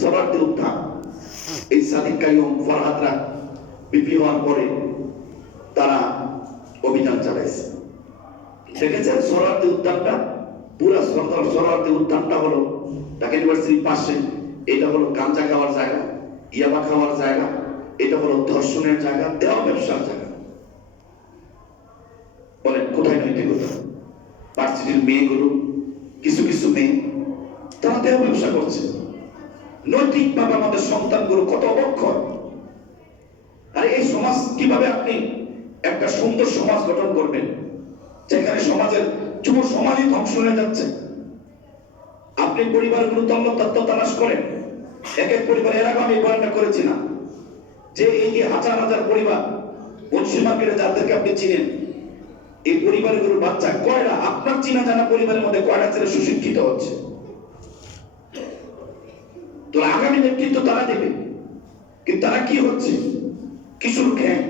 সরারদি উত্থান, এই সাদিক কাইয়ুম ফরহাদরা বিপি হওয়ার পরে তারা অভিযান চালাইছে। দেখেছেন সরারদি উদ্যানটা, পুরা সরারদি উদ্যানটা হলো ঢাকা ইউনিভার্সিটির পাশে। এটা হলো গাঁজা খাওয়ার জায়গা, ইয়াবা খাওয়ার জায়গা, এটা হলো ধর্ষণের জায়গা, দেওয়া ব্যবসার জায়গা। বলেন কোথায় নৈতিকতা? ভার্সিটির মেয়েগুলো, কিছু কিছু মেয়ে তারা দেওয়া ব্যবসা করছে। নৈতিকভাবে আমাদের সন্তানগুলো কত অবক্ষয়। আর এই সমাজ কিভাবে আপনি একটা সুন্দর সমাজ গঠন করবেন যেখানে সমাজের যুব সমাজই ধ্বংস হয়ে যাচ্ছে? আপনি পরিবারগুলো তত্ত্ব তালাশ করেন। এক এক পরিবার, এর আগে আমি বয়ানটা করেছি না যে এই যে হাজার হাজার পরিবার বনশী মার্কেটে যাদেরকে আপনি চিনেন, এই পরিবারগুলোর বাচ্চা কয়টা আপনার চিনা জানা পরিবারের মধ্যে কয়টা ছেলে সুশিক্ষিত হচ্ছে? তো আগামী নেতৃত্ব তারা দেবে, কিন্তু তারা কি হচ্ছে? কিশোর গ্যাং।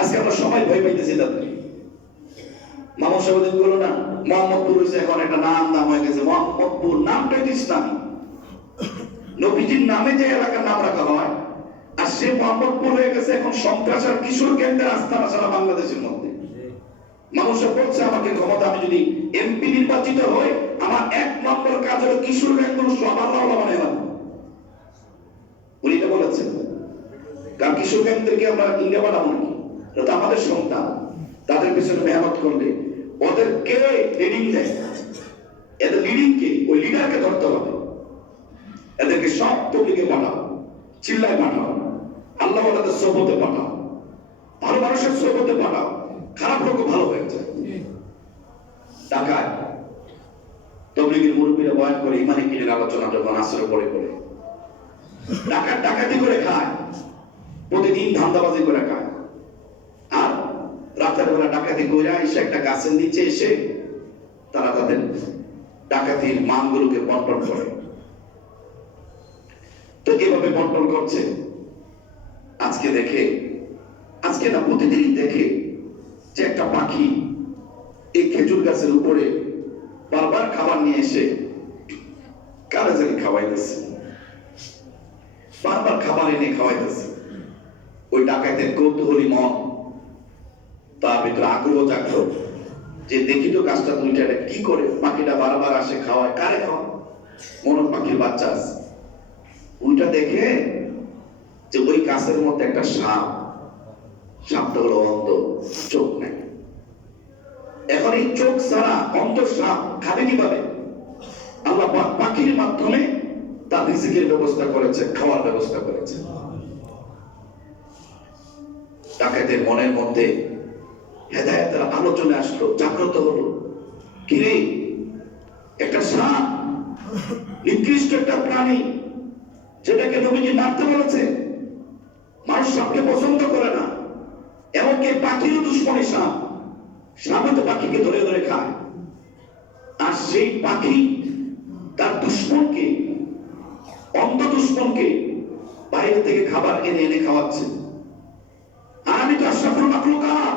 আজকে আমরা সবাই ভয় পাইতেছি তাদের। মামা সাহেব বলো না, মোহাম্মদপুর হয়েছে এখন একটা নাম হয়ে গেছে। মোহাম্মদপুর নামটাই তো ইসলামী, নবীজির নামে যে এলাকার নাম রাখা হয়, আর সে মোহাম্মদপুর হয়ে গেছে এখন সন্ত্রাস আর কিশোর গ্যাংদের আস্তানা সারা বাংলাদেশের মধ্যে। মানুষ বলছে আমাকে ক্ষমতা, আমি যদি এমপি নির্বাচিত হই, আমার 1 নম্বর কাজ হলো কিশোর গ্যাংগুলো সব আল্লাহ বানিয়ে দেব। উনি এটা বলেছেন। কারণ কিশোর গ্যাংদেরকে আমরা ইন্ডিয়া বানাবো নাকি? এটা তো আমাদের সন্তান। তাদের পিছনে মেহনত করলে ওদের কে লিডিং দেয়, এদের লিডিং কে? ওই লিডারকে ধরতে হবে। এদেরকে সব তবলিগে পাঠাও, চিল্লায় পাঠাও, আল্লাহ ওয়ালাদের সোহবতে পাঠাও, ভালো মানুষের সোহবতে পাঠাও, খারাপ লোক ভালো হয়ে যায়। ঢাকায় তবলিগের মুরব্বীরা বয়ান করে ইমানি কিনের আলোচনা যখন আসর পরে করে ডাকাতি করে খায়, প্রতিদিন ধান্দাবাজি করে খায়, আর রাতের বেলা ডাকাতি করে এসে একটা গাছের নিচে এসে তারা তাদের ডাকাতির মানগুলোকে বন্টন করে। তো এভাবে বন্টন করছে। আজকে না প্রতিদিনই দেখে যে একটা পাখি এই খেজুর গাছের উপরে বারবার খাবার নিয়ে এসে কারা জানি খাওয়াইতেছে, বারবার খাবার এনে খাওয়াইতেছে। ওই ডাকাতের কৌতূহলী মন, তার ভিতরে আগ্রহ জাগলো যে দেখি তো গাছটা দুইটা কি করে, পাখিটা বারবার আসে খাওয়ায়, কারে খাওয়ায়? মনের পাখির বাচ্চা আছে। ওইটা দেখে যে ওই গাছের মধ্যে একটা সাপ, সাপটা হলো অন্ধ, চোখ নেই। এখন এই চোখ ছাড়া অন্ধ সাপ খাবে কিভাবে? আল্লাহ পাখির মাধ্যমে তার রিজিকের ব্যবস্থা করেছে, খাওয়ার ব্যবস্থা করেছে। ডাকাতের মনের মধ্যে হেদায়েতের আলোচনা আসলো, জাগ্রত হলো। কিরে, একটা সাপ, নিকৃষ্ট একটা প্রাণী, যেটাকে নবীজি মারতে বলেছে। মানুষ সাপকে পছন্দ করে না, এমনকি পাখিরও দুশ্মনী সাপ। সাপও তো পাখিকে ধরে ধরে খায়, আর সেই পাখি তার দুশ্মনকে, অন্ধ দুশ্মনকে বাইরে থেকে খাবার এনে এনে খাওয়াচ্ছে। আর আমি তো আশরাফুল মাখলুকাত,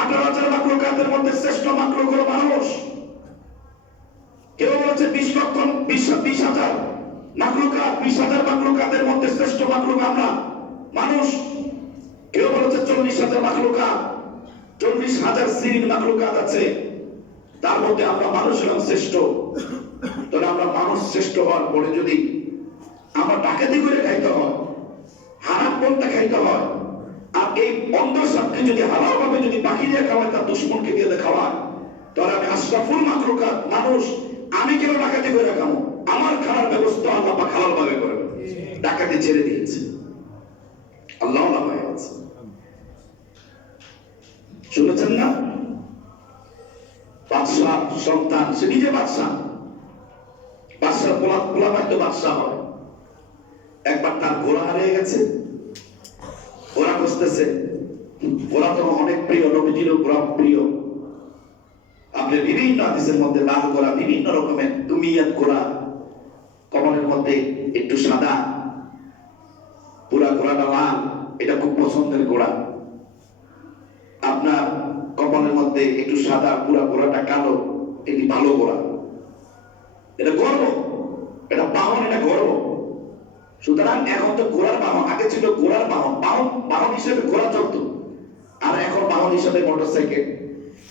18,000 মাখলুকাতের মধ্যে শ্রেষ্ঠ মাখলুক হলো মানুষ। কেউ বলেছে 20,000 মাখলুকাত, 20,000 মাখলুকাতের মধ্যে শ্রেষ্ঠ মাখলুক আমরা মানুষ। কেউ বলেছে 40,000 মাখলুকাত, 40,000 শ্রেণীর মাখলুকাত আছে, তার মধ্যে আমরা মানুষ হলাম শ্রেষ্ঠ। তাহলে আমরা মানুষ শ্রেষ্ঠ হওয়ার পরে যদি আমরা ডাকাতি করে খাইতে হয়, হারাম পন্থা খাইতে হয়, আর এই অন্ধ সাপকে যদি হালাল ভাবে যদি পাখি দিয়ে খাওয়ায়, তার দুশ্মনকে দিয়ে খাওয়ায়, তাহলে আমি আশরাফুল মাখলুকাত মানুষ, আমি কেন ডাকাতি করে খাবো? আমার খাওয়ার ব্যবস্থা আল্লাহ পাক হালাল ভাবে করবে। ডাকাতি ছেড়ে দিয়েছে, আল্লাহ হয়ে আছে। শুনেছেন না? বাদশাহ সন্তান, সে নিজে বাদশাহ, বাদশাহ পোলা পাইতো বাদশাহ হয়। একবার তার ঘোড়া হারিয়ে গেছে, ঘোড়া খুঁজতেছে। ঘোড়া তো অনেক প্রিয়, নবীজিরও ঘোড়া প্রিয়। আপনি বিভিন্ন হাদিসের মধ্যে লাল ঘোড়া, বিভিন্ন রকমের দুমিয়াত ঘোড়া, কপালের মধ্যে একটু সাদা, পুরা ঘোড়াটা লাল, এটা খুব পছন্দের ঘোড়া। আপনার কপালের মধ্যে একটু সাদা, পুরা ঘোড়াটা কালো, এটি ভালো ঘোড়া, এটা গর্ব। এটা বাহন, এটা গর্ব। সুতরাং এখন তো ঘোড়ার বাহন, আগে ছিল ঘোড়ার বাহন, বাহন হিসেবে ঘোড়া চলতো, আর এখন বাহন হিসেবে মোটরসাইকেল,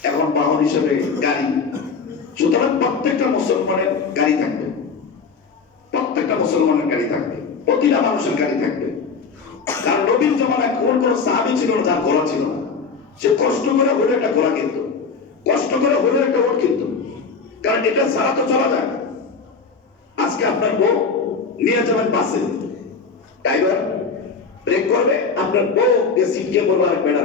এখন বাহন হিসেবে গাড়ি। সুতরাং প্রত্যেকটা মুসলমানের গাড়ি থাকবে, প্রত্যেকটা মুসলমানের গাড়ি থাকবে, প্রতিটা মানুষের গাড়ি থাকবে। কারণ নবীর জমানায় কোন সাহাবী ছিল না যার ঘোড়া ছিল না। সে কষ্ট করে হলে একটা ঘোড়া কিনতো, কষ্ট করে হলে একটা ওট কিনতো, কারণ এটা ছাড়া তো চলা যায়। আজকে আপনার বউ নিয়ে যাবেন বাসে, ড্রাইভার ব্রেক করবে, আপনার বউ সিটকে বলবো আরেক বেড়া